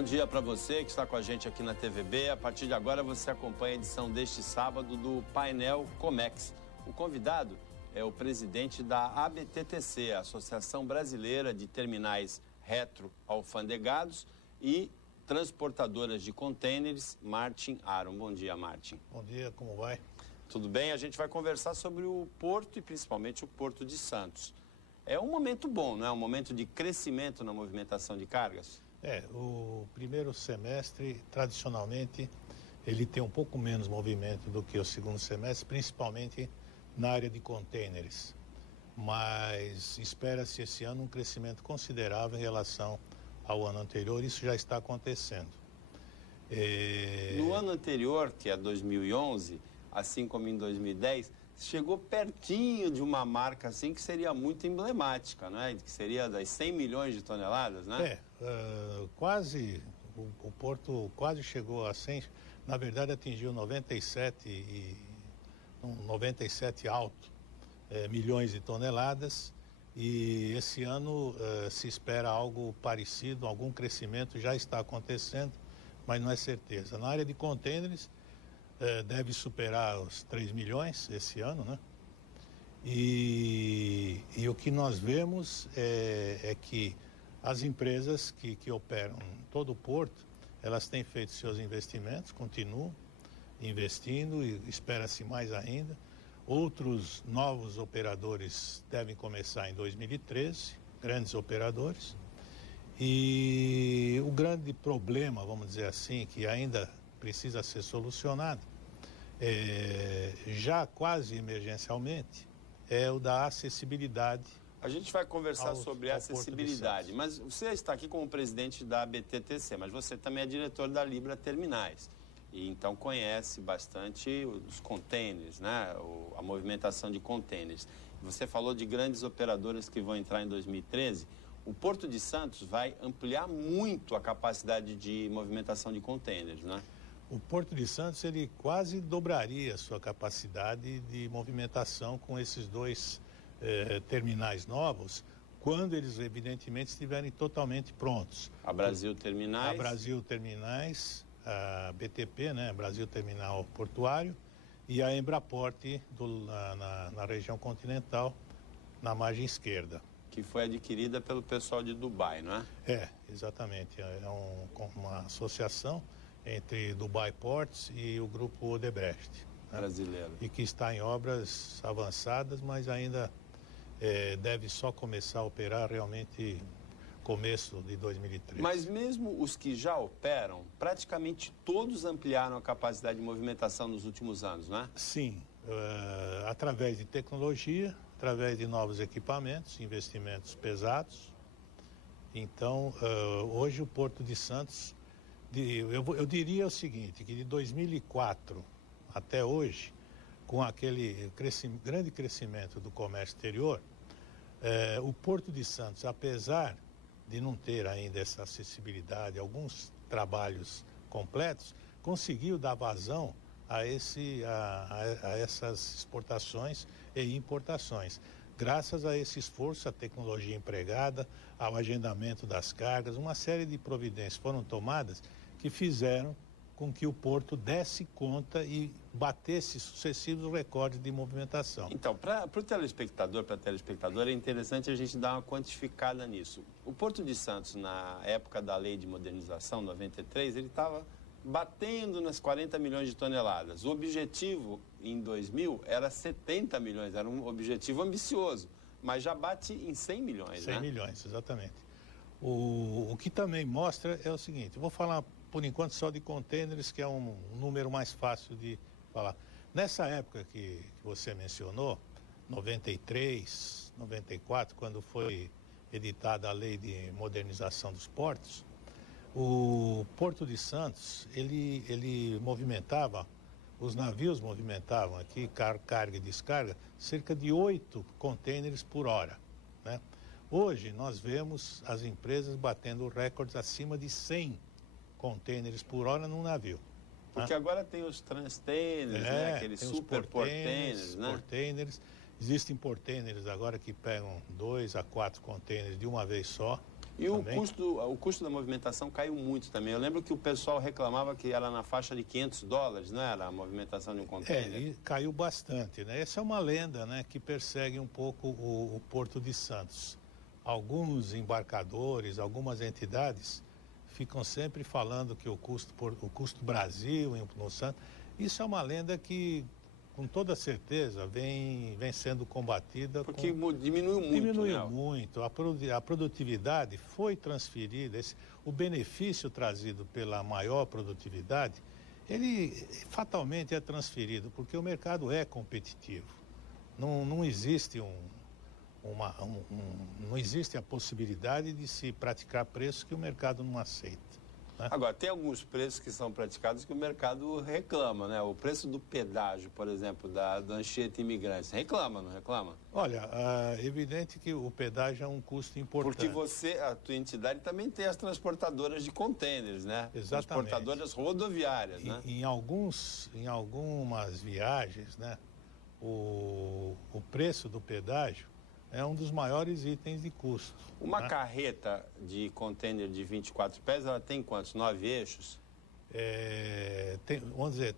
bom dia para você que está com a gente aqui na TVB. A partir de agora você acompanha a edição deste sábado do Painel Comex. O convidado é o presidente da ABTTC, a Associação Brasileira de Terminais Retroalfandegados e Transportadoras de Contêineres, Martin Aron. Bom dia, Martin. Bom dia, como vai? Tudo bem? A gente vai conversar sobre o Porto e principalmente o Porto de Santos. É um momento bom, não é? Um momento de crescimento na movimentação de cargas? O primeiro semestre, tradicionalmente, ele tem um pouco menos movimento do que o segundo semestre, principalmente na área de contêineres. Mas espera-se esse ano um crescimento considerável em relação ao ano anterior, isso já está acontecendo. No ano anterior, que é 2011, assim como em 2010, chegou pertinho de uma marca assim que seria muito emblemática, né? Que seria das 100 milhões de toneladas, né? Quase, o Porto quase chegou a 100, na verdade atingiu 97 alto, milhões de toneladas, e esse ano se espera algo parecido, algum crescimento já está acontecendo, mas não é certeza. Na área de contêineres, deve superar os 3 milhões esse ano, né? E o que nós vemos é que as empresas que operam todo o porto, elas têm feito seus investimentos, continuam investindo e espera-se mais ainda. Outros novos operadores devem começar em 2013, grandes operadores. E o grande problema, vamos dizer assim, que ainda precisa ser solucionado, já quase emergencialmente, é o da acessibilidade. A gente vai conversar sobre acessibilidade, mas você está aqui como presidente da ABTTC, mas você também é diretor da Libra Terminais, e então conhece bastante os contêineres, né? A movimentação de contêineres. Você falou de grandes operadoras que vão entrar em 2013. O Porto de Santos vai ampliar muito a capacidade de movimentação de contêineres, né? O Porto de Santos, ele quase dobraria a sua capacidade de movimentação com esses dois terminais novos, quando eles, evidentemente, estiverem totalmente prontos. A Brasil Terminais. A Brasil Terminais, a BTP, né, Brasil Terminal Portuário, e a Embraporte na região continental, na margem esquerda. Que foi adquirida pelo pessoal de Dubai, não é? Exatamente. É uma associação entre Dubai Ports e o grupo Odebrecht, né? Brasileiro. E que está em obras avançadas, mas ainda deve só começar a operar realmente começo de 2013. Mas mesmo os que já operam, praticamente todos ampliaram a capacidade de movimentação nos últimos anos, não é? Sim, através de tecnologia, através de novos equipamentos, investimentos pesados. Então, hoje o Porto de Santos, eu diria o seguinte, que de 2004 até hoje, com aquele grande crescimento do comércio exterior, o Porto de Santos, apesar de não ter ainda essa acessibilidade, alguns trabalhos completos, conseguiu dar vazão a essas exportações e importações. Graças a esse esforço, a tecnologia empregada, ao agendamento das cargas, uma série de providências foram tomadas que fizeram com que o porto desse conta e batesse sucessivos recordes de movimentação. Então, para o telespectador, para a telespectadora, é interessante a gente dar uma quantificada nisso. O Porto de Santos, na época da Lei de Modernização, 93, ele estava batendo nas 40 milhões de toneladas. O objetivo, em 2000, era 70 milhões, era um objetivo ambicioso, mas já bate em 100 milhões, 100 milhões, exatamente. O que também mostra é o seguinte, eu vou falar por enquanto só de contêineres, que é um número mais fácil de falar. Nessa época que você mencionou, 93, 94, quando foi editada a Lei de Modernização dos Portos, o Porto de Santos, ele movimentava, os navios movimentavam aqui, carga e descarga, cerca de 8 contêineres por hora, né? Hoje nós vemos as empresas batendo recordes acima de 100 contêineres por hora num navio. Porque agora tem os transtêineres, né? Aqueles super portêineres, né? Existem portêineres agora que pegam 2 a 4 contêineres de uma vez só. E o custo da movimentação caiu muito também. Eu lembro que o pessoal reclamava que era na faixa de $500, não era a movimentação de um container? E caiu bastante, né? Essa é uma lenda, né, que persegue um pouco o Porto de Santos. Alguns embarcadores, algumas entidades ficam sempre falando que o custo Brasil no Santos. Isso é uma lenda que, com toda certeza, vem sendo combatida. Porque diminuiu muito. Diminuiu muito. A produtividade foi transferida. O benefício trazido pela maior produtividade, ele fatalmente é transferido, porque o mercado é competitivo. Não existe não existe a possibilidade de se praticar preços que o mercado não aceita. Agora, tem alguns preços que são praticados que o mercado reclama, né? O preço do pedágio, por exemplo, da Anchieta Imigrantes, reclama, não reclama? Olha, é evidente que o pedágio é um custo importante. Porque a tua entidade também tem as transportadoras de contêineres, né? Exatamente. Transportadoras rodoviárias, né? Em algumas viagens, né? O preço do pedágio é um dos maiores itens de custo. Uma carreta de contêiner de 24 pés, ela tem quantos? 9 eixos? Vamos dizer,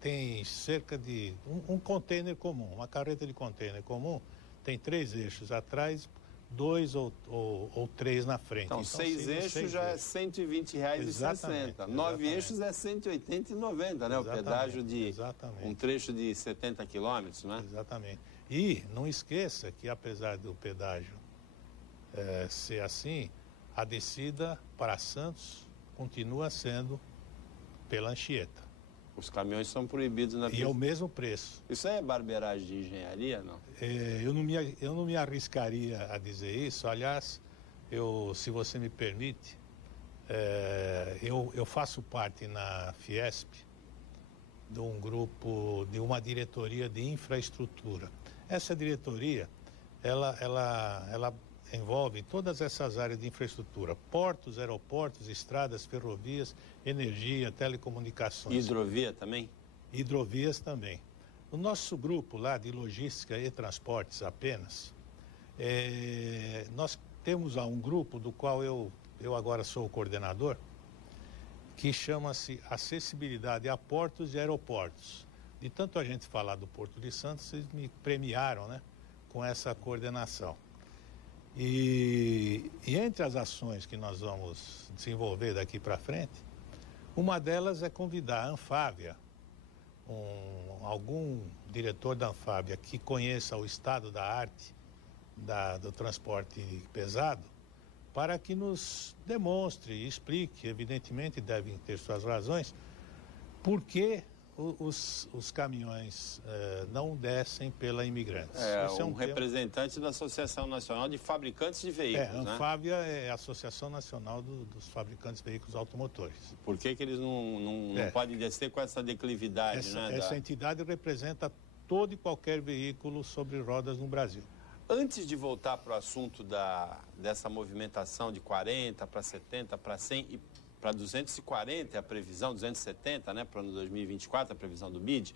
tem cerca de... Um contêiner comum, uma carreta de contêiner comum, tem 3 eixos atrás, 2 ou 3 na frente. Então 6 eixos já é R$ 120,60. 9 eixos é R$ 180,90, né? O pedágio de um trecho de 70 quilômetros, né? Exatamente. E não esqueça que, apesar do pedágio ser assim, a descida para Santos continua sendo pela Anchieta. Os caminhões são proibidos na pista. E é o mesmo preço. Isso é barbeiragem de engenharia, não? Eu não me arriscaria a dizer isso. Aliás, se você me permite, eu faço parte na Fiesp de um grupo, de uma diretoria de infraestrutura. Essa diretoria, ela envolve todas essas áreas de infraestrutura: portos, aeroportos, estradas, ferrovias, energia, telecomunicações. Hidrovia também? Hidrovias também. O nosso grupo lá de logística e transportes apenas, nós temos lá um grupo do qual eu agora sou o coordenador, que chama-se Acessibilidade a Portos e Aeroportos. De tanto a gente falar do Porto de Santos, vocês me premiaram, né, com essa coordenação. E entre as ações que nós vamos desenvolver daqui para frente, uma delas é convidar a Anfávia, algum diretor da Anfávia que conheça o estado da arte do transporte pesado, para que nos demonstre e explique, evidentemente devem ter suas razões, por que os caminhões não descem pela Imigrantes. Esse é um representante da Associação Nacional de Fabricantes de Veículos, a Anfávia é a Associação Nacional dos Fabricantes de Veículos Automotores. Por que eles não podem descer com essa declividade? Essa entidade representa todo e qualquer veículo sobre rodas no Brasil. Antes de voltar para o assunto dessa movimentação de 40 para 70 para 100 e para 240 é a previsão, 270, né, para o ano 2024, a previsão do BID.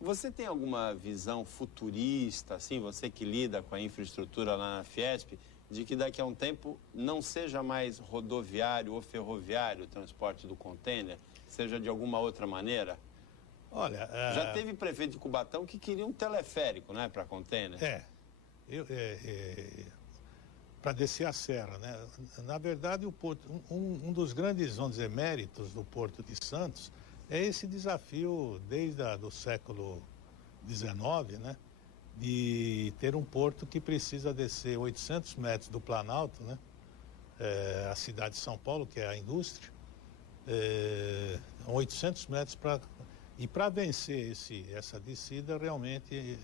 Você tem alguma visão futurista, assim, você que lida com a infraestrutura lá na Fiesp, de que daqui a um tempo não seja mais rodoviário ou ferroviário o transporte do contêiner, seja de alguma outra maneira? Olha, já teve prefeito de Cubatão que queria um teleférico, né, para contêiner. Para descer a serra, né? Na verdade, o Porto, um dos grandes, vamos dizer, méritos do Porto de Santos é esse desafio desde do século XIX, né? De ter um porto que precisa descer 800 metros do Planalto, né? A cidade de São Paulo, que é a indústria, 800 metros e para vencer essa descida, realmente,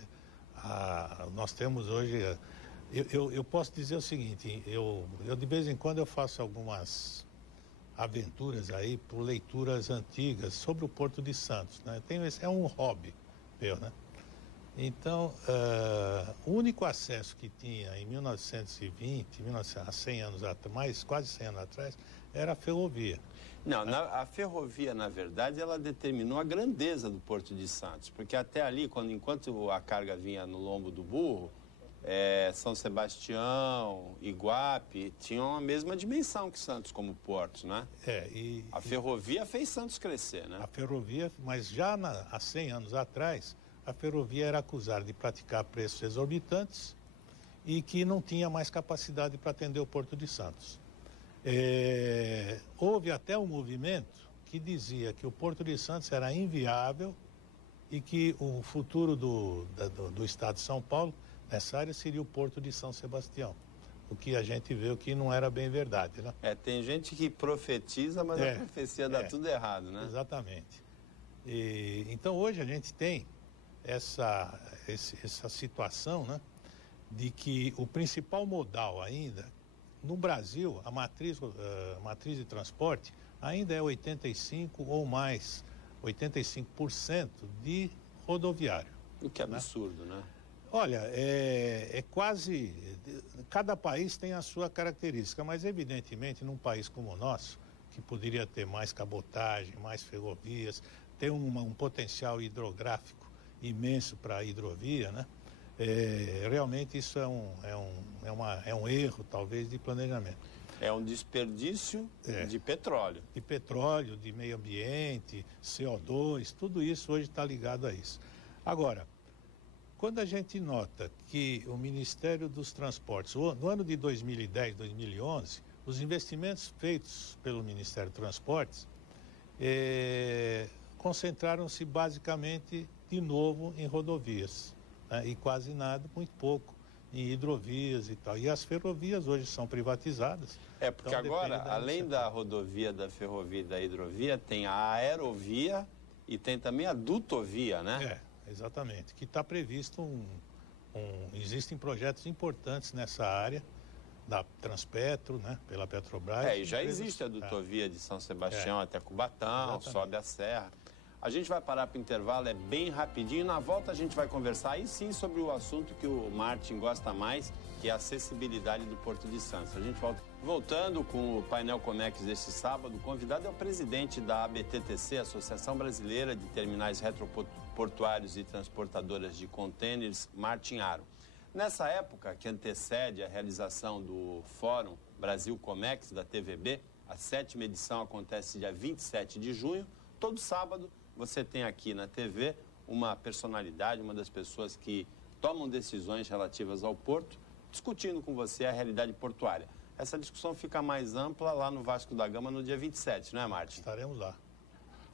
nós temos hoje... Eu posso dizer o seguinte, eu de vez em quando eu faço algumas aventuras aí por leituras antigas sobre o Porto de Santos, né? É um hobby meu, né? Então, o único acesso que tinha em 1920, há 100 anos atrás, quase 100 anos atrás, era a ferrovia. Não, a ferrovia, na verdade, ela determinou a grandeza do Porto de Santos, porque até ali, enquanto a carga vinha no lombo do burro, São Sebastião, Iguape, tinham a mesma dimensão que Santos como portos, né? A ferrovia fez Santos crescer, né? A ferrovia, mas já há 100 anos atrás, a ferrovia era acusada de praticar preços exorbitantes e que não tinha mais capacidade para atender o Porto de Santos. Houve até um movimento que dizia que o Porto de Santos era inviável e que o futuro do estado de São Paulo, nessa área, seria o Porto de São Sebastião. O que a gente viu que não era bem verdade, né? Tem gente que profetiza, mas a profecia dá tudo errado, né? Exatamente. Então hoje a gente tem essa situação, né, de que o principal modal ainda, no Brasil, a matriz de transporte ainda é 85% ou mais, 85% de rodoviário. O que é absurdo, né? Olha, quase... Cada país tem a sua característica, mas evidentemente num país como o nosso, que poderia ter mais cabotagem, mais ferrovias, ter um potencial hidrográfico imenso para a hidrovia, né? Realmente isso é um erro, talvez, de planejamento. É um desperdício de petróleo. De petróleo, de meio ambiente, CO2, tudo isso hoje está ligado a isso. Agora, quando a gente nota que o Ministério dos Transportes, no ano de 2010, 2011, os investimentos feitos pelo Ministério dos Transportes concentraram-se basicamente, de novo, em rodovias, né? E quase nada, muito pouco, em hidrovias e tal. E as ferrovias hoje são privatizadas. Porque então, agora, além da rodovia, da ferrovia e da hidrovia, tem a aerovia e tem também a dutovia, né? Exatamente, que está previsto existem projetos importantes nessa área da Transpetro, né, pela Petrobras. E já existe a dutovia de São Sebastião até Cubatão, exatamente. Sobe a serra. A gente vai parar para o intervalo, é bem rapidinho. Na volta a gente vai conversar aí sim sobre o assunto que o Martin gosta mais, que é a acessibilidade do Porto de Santos. A gente volta. Voltando com o painel Comex deste sábado, o convidado é o presidente da ABTTC, Associação Brasileira de Terminais Retroportuários e Transportadoras de Contêineres, Martin Aro. Nessa época, que antecede a realização do Fórum Brasil Comex, da TVB, a 7ª edição acontece dia 27 de junho. Todo sábado você tem aqui na TV uma personalidade, uma das pessoas que tomam decisões relativas ao porto, discutindo com você a realidade portuária. Essa discussão fica mais ampla lá no Vasco da Gama no dia 27, não é, Martin? Estaremos lá.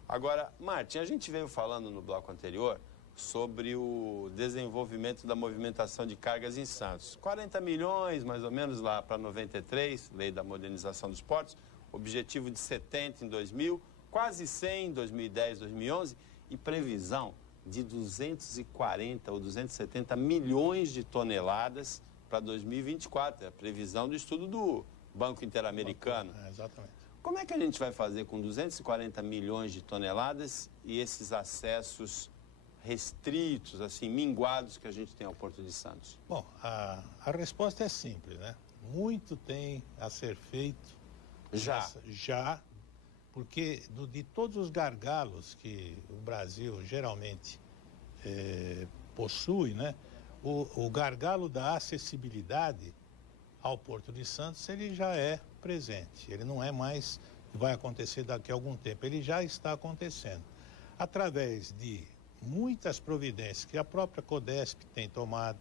Agora, Martin, a gente veio falando no bloco anterior sobre o desenvolvimento da movimentação de cargas em Santos. 40 milhões, mais ou menos, lá para 93, Lei da Modernização dos Portos, objetivo de 70 em 2000, quase 100 em 2010, 2011 e previsão de 240 ou 270 milhões de toneladas para 2024, é a previsão do estudo do Banco Interamericano. Exatamente. Como é que a gente vai fazer com 240 milhões de toneladas e esses acessos restritos, assim, minguados que a gente tem ao Porto de Santos? Bom, a resposta é simples, né? Muito tem a ser feito já, porque de todos os gargalos que o Brasil geralmente possui, né? O gargalo da acessibilidade ao Porto de Santos, ele já é presente. Ele não é mais, vai acontecer daqui a algum tempo, ele já está acontecendo. Através de muitas providências que a própria Codesp tem tomado,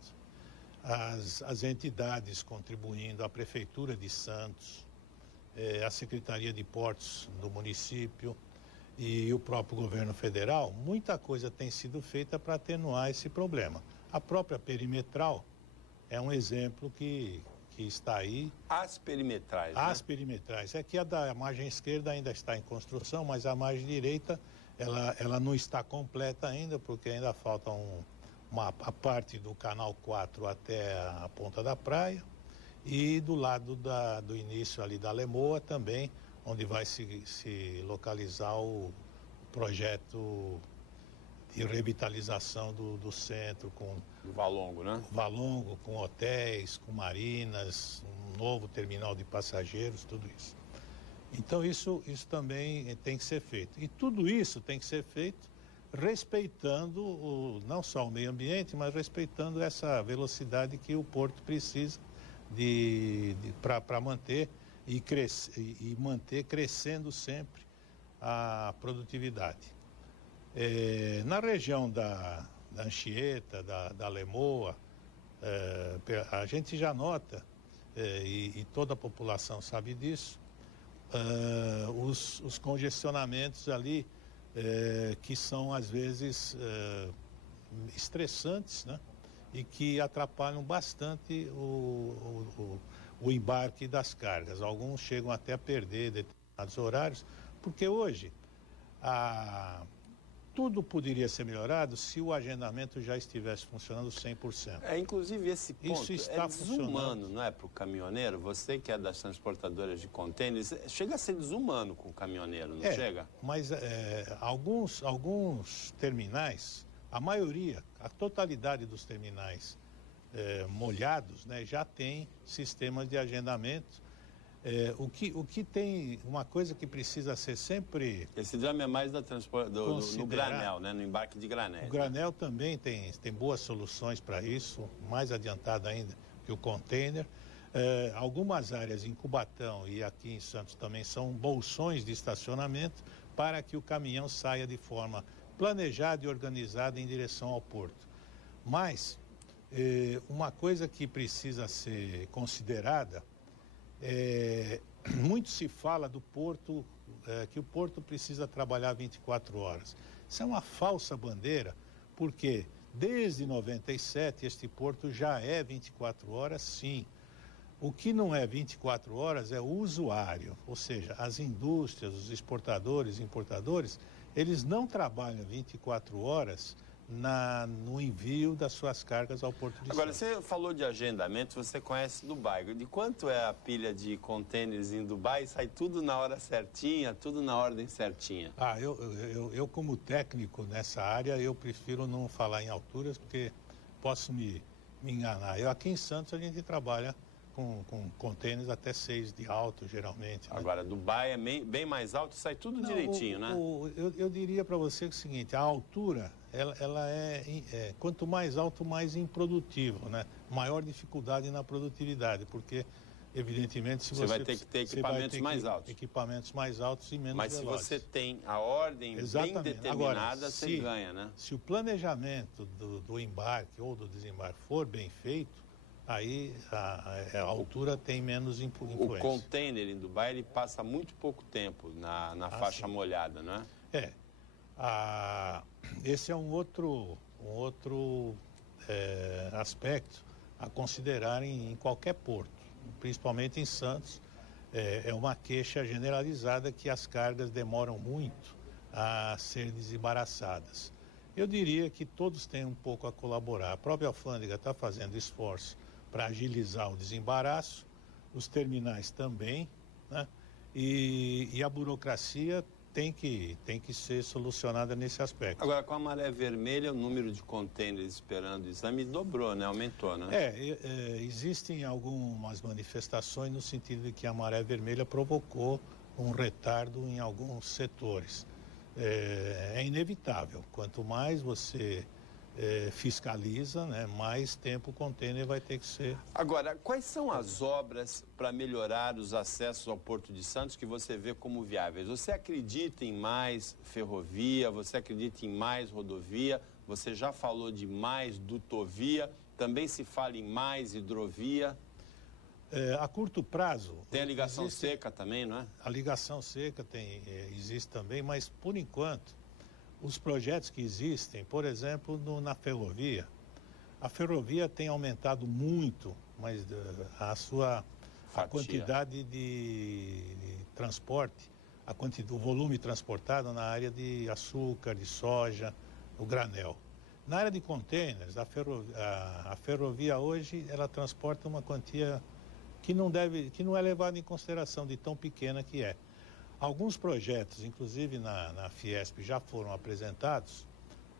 as entidades contribuindo, a Prefeitura de Santos, a Secretaria de Portos do município e o próprio governo federal, muita coisa tem sido feita para atenuar esse problema. A própria perimetral é um exemplo que está aí. As perimetrais, As perimetrais. É que a da margem esquerda ainda está em construção, mas a margem direita, ela não está completa ainda, porque ainda falta a parte do Canal 4 até a Ponta da Praia e do lado do início ali da Lemoa também, onde vai se localizar o projeto de revitalização do centro, com Valongo, né? Valongo, com hotéis, com marinas, um novo terminal de passageiros, tudo isso. Então isso também tem que ser feito. E tudo isso tem que ser feito respeitando não só o meio ambiente, mas respeitando essa velocidade que o porto precisa para manter e manter crescendo sempre a produtividade. Na região da Anchieta, da Lemoa, a gente já nota, e toda a população sabe disso, os congestionamentos ali, que são às vezes estressantes, né? E que atrapalham bastante o embarque das cargas. Alguns chegam até a perder determinados horários, porque hoje tudo poderia ser melhorado se o agendamento já estivesse funcionando 100%. Inclusive esse ponto isso está desumano, não é, para o caminhoneiro? Você que é das transportadoras de contêineres, chega a ser desumano com o caminhoneiro, não chega? Mas alguns terminais, a maioria, a totalidade dos terminais molhados, né, já tem sistemas de agendamento. O que tem, uma coisa que precisa ser sempre... Esse drama é mais no granel, né? No embarque de granel. O granel também tem boas soluções para isso, mais adiantado ainda que o container. Algumas áreas em Cubatão e aqui em Santos também são bolsões de estacionamento para que o caminhão saia de forma planejada e organizada em direção ao porto. Mas uma coisa que precisa ser considerada, muito se fala do porto, que o porto precisa trabalhar 24 horas. Isso é uma falsa bandeira, porque desde 97 este porto já é 24 horas, sim. O que não é 24 horas é o usuário, ou seja, as indústrias, os exportadores, importadores, eles não trabalham 24 horas no envio das suas cargas ao Porto de Santos. Agora, você falou de agendamento, você conhece Dubai. De quanto é a pilha de contêineres em Dubai? Sai tudo na hora certinha, tudo na ordem certinha? Eu como técnico nessa área, eu prefiro não falar em alturas, porque posso me enganar. Aqui em Santos a gente trabalha com contêineres até 6 de alto, geralmente. Né? Agora, Dubai é bem mais alto, sai tudo direitinho, né? Eu diria para você o seguinte, a altura, ela quanto mais alto, mais improdutivo, né? Maior dificuldade na produtividade, porque, evidentemente, se você vai ter que ter equipamentos mais altos. Equipamentos mais altos e menos velozes. Mas se você tem a ordem bem determinada, agora, você ganha, né? Se o planejamento do embarque ou do desembarque for bem feito, aí a altura tem menos influência. O container em Dubai, ele passa muito pouco tempo na faixa molhada, não é? Esse é um outro aspecto a considerar em qualquer porto, principalmente em Santos. É uma queixa generalizada que as cargas demoram muito a ser desembaraçadas. Eu diria que todos têm um pouco a colaborar. A própria alfândega está fazendo esforço para agilizar o desembaraço, os terminais também, né? E a burocracia tem que ser solucionada nesse aspecto. Agora, com a maré vermelha, o número de contêineres esperando o exame dobrou, né? Aumentou, né? Existem algumas manifestações no sentido de que a maré vermelha provocou um retardo em alguns setores. É inevitável. Quanto mais você fiscaliza, né, mais tempo o contêiner vai ter que ser... Agora, quais são as obras para melhorar os acessos ao Porto de Santos que você vê como viáveis? Você acredita em mais ferrovia? Você acredita em mais rodovia? Você já falou de mais dutovia? Também se fala em mais hidrovia? A curto prazo... Tem a ligação seca também, não é? A ligação seca existe também, mas por enquanto... Os projetos que existem, por exemplo, na ferrovia, a ferrovia tem aumentado muito, mas a quantidade de transporte, o volume transportado na área de açúcar, de soja, o granel. Na área de contêineres, a ferrovia hoje, ela transporta uma quantia que não é levada em consideração de tão pequena que é. Alguns projetos, inclusive na Fiesp, já foram apresentados,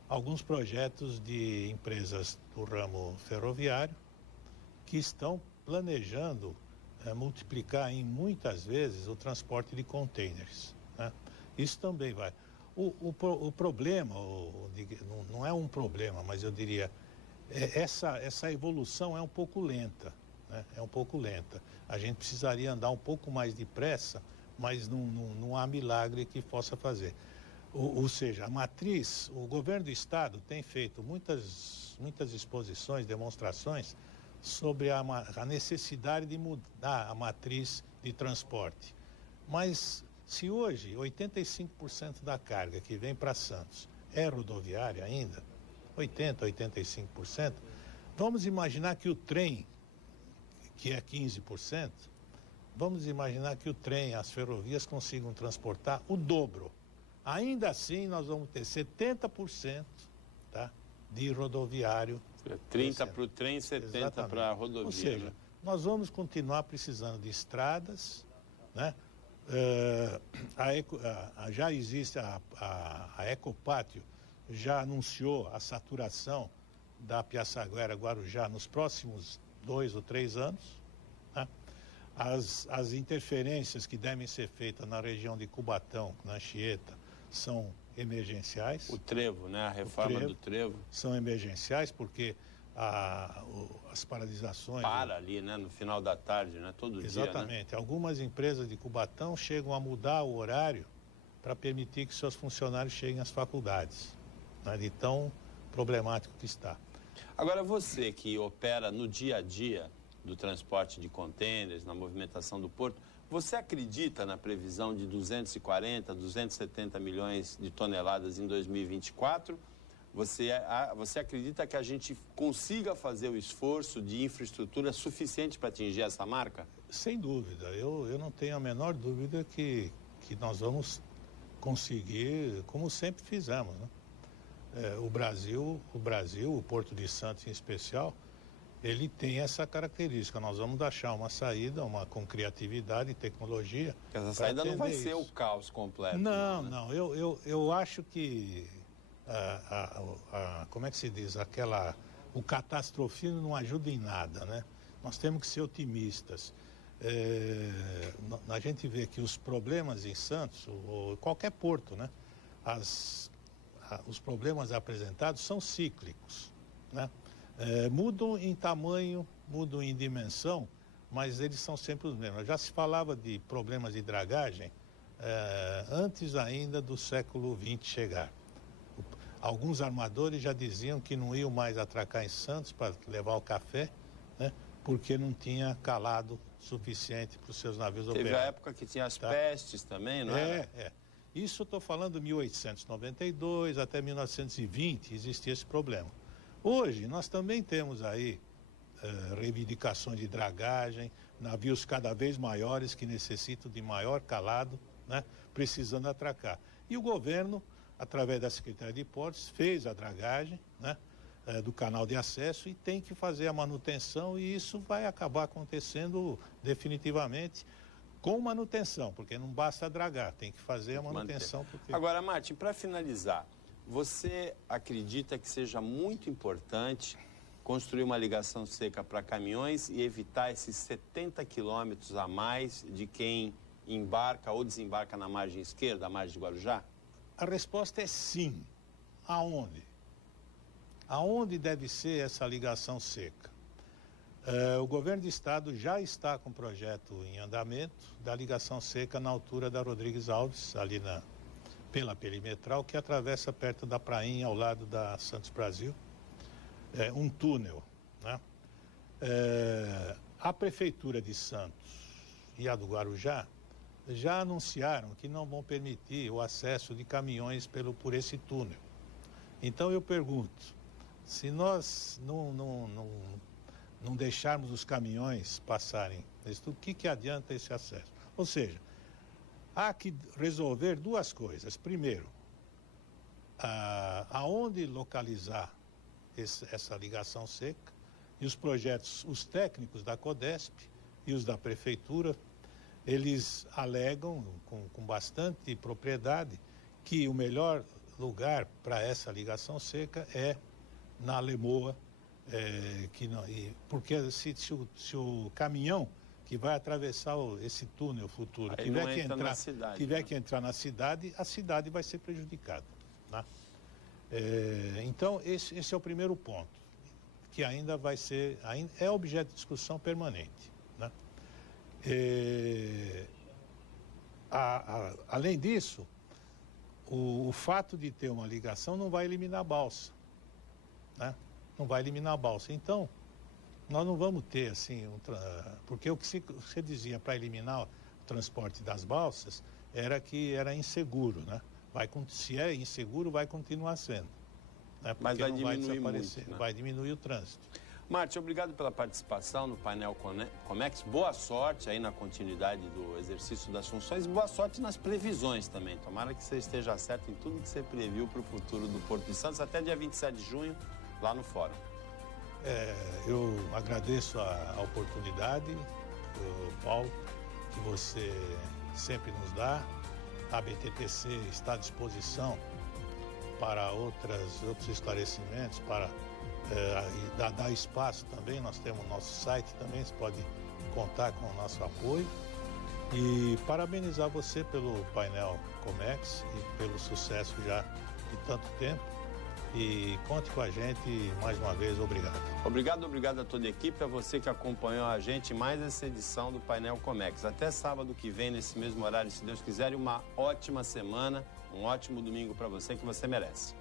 alguns projetos de empresas do ramo ferroviário que estão planejando multiplicar em muitas vezes o transporte de contêineres, né? Isso também vai. O problema, não é um problema, mas eu diria, essa evolução é um pouco lenta, né? É um pouco lenta. A gente precisaria andar um pouco mais depressa, mas não há milagre que possa fazer. Ou seja, a matriz, o governo do estado tem feito muitas exposições, demonstrações sobre a necessidade de mudar a matriz de transporte. Mas se hoje 85% da carga que vem para Santos é rodoviária ainda, 85%, vamos imaginar que o trem, que é 15%, vamos imaginar que o trem, as ferrovias consigam transportar o dobro. Ainda assim, nós vamos ter 70%, tá, de rodoviário. 30 para o trem, 70 para a rodovia. Ou seja, né? Nós vamos continuar precisando de estradas, né? Já existe a Ecopátio, já anunciou a saturação da Piaçaguera-Guarujá nos próximos 2 ou 3 anos. Né? As interferências que devem ser feitas na região de Cubatão, na Anchieta, são emergenciais. O trevo, né? A reforma do trevo. São emergenciais porque as paralisações... Para ali, né? No final da tarde, né? Todo dia, né? Exatamente. Algumas empresas de Cubatão chegam a mudar o horário para permitir que seus funcionários cheguem às faculdades, né? De tão problemático que está. Agora, você que opera no dia a dia do transporte de contêineres, na movimentação do porto, você acredita na previsão de 240, 270 milhões de toneladas em 2024? Você acredita que a gente consiga fazer o esforço de infraestrutura suficiente para atingir essa marca? Sem dúvida. Eu não tenho a menor dúvida que nós vamos conseguir, como sempre fizemos, né? O Brasil, o Porto de Santos em especial, ele tem essa característica. Nós vamos achar uma saída, com criatividade e tecnologia. Essa saída não vai ser o caos completo. Não. Eu acho que como é que se diz? O catastrofismo não ajuda em nada, né? Nós temos que ser otimistas. A gente vê que os problemas em Santos, ou qualquer porto, né? Os problemas apresentados são cíclicos, né? Mudam em tamanho, mudam em dimensão, mas eles são sempre os mesmos. Já se falava de problemas de dragagem antes ainda do século XX chegar. Alguns armadores já diziam que não iam mais atracar em Santos para levar o café, né, porque não tinha calado suficiente para os seus navios operarem. Teve a época que tinha as pestes também, não é? Isso eu estou falando de 1892 até 1920, existia esse problema. Hoje, nós também temos aí reivindicações de dragagem, navios cada vez maiores que necessitam de maior calado, né, precisando atracar. E o governo, através da Secretaria de Portos, fez a dragagem, né, do canal de acesso e tem que fazer a manutenção, e isso vai acabar acontecendo definitivamente com manutenção, porque não basta dragar, tem que fazer a manutenção. Porque... Agora, Martim, para finalizar, você acredita que seja muito importante construir uma ligação seca para caminhões e evitar esses 70 quilômetros a mais de quem embarca ou desembarca na margem esquerda, a margem de Guarujá? A resposta é sim. Aonde? Aonde deve ser essa ligação seca? O governo do estado já está com um projeto em andamento da ligação seca na altura da Rodrigues Alves, ali pela perimetral, que atravessa perto da prainha, ao lado da Santos Brasil, um túnel, né? A Prefeitura de Santos e a do Guarujá já anunciaram que não vão permitir o acesso de caminhões por esse túnel. Então eu pergunto, se nós não deixarmos os caminhões passarem nesse túnel, o que adianta esse acesso? Ou seja, há que resolver duas coisas. Primeiro, aonde localizar essa ligação seca, e os projetos, os técnicos da Codesp e os da Prefeitura, eles alegam com bastante propriedade que o melhor lugar para essa ligação seca é na Lemoa, porque se o caminhão que vai atravessar esse túnel futuro, Aí tiver não que entra entrar, na cidade, tiver né? que entrar na cidade, a cidade vai ser prejudicada, né? Então, esse é o primeiro ponto, que ainda vai ser, é objeto de discussão permanente, né? Além disso, o fato de ter uma ligação não vai eliminar a balsa, né? Não vai eliminar a balsa. Então, nós não vamos ter assim, porque o que você dizia para eliminar o transporte das balsas era que era inseguro, né? Se é inseguro, vai continuar sendo, né? Porque Mas vai não vai diminuir desaparecer, muito, né? vai diminuir o trânsito. Márcio, obrigado pela participação no painel Comex. Boa sorte aí na continuidade do exercício das funções e boa sorte nas previsões também. Tomara que você esteja certo em tudo que você previu para o futuro do Porto de Santos até dia 27 de junho, lá no Fórum. Eu agradeço a oportunidade, Paulo, que você sempre nos dá. A BTTC está à disposição para outros esclarecimentos, para dar espaço também. Nós temos nosso site também, você pode contar com o nosso apoio. E parabenizar você pelo painel Comex e pelo sucesso já de tanto tempo. E conte com a gente mais uma vez, obrigado. Obrigado a toda a equipe, a você que acompanhou a gente em mais essa edição do Painel Comex. Até sábado que vem, nesse mesmo horário, se Deus quiser, e uma ótima semana, um ótimo domingo para você que você merece.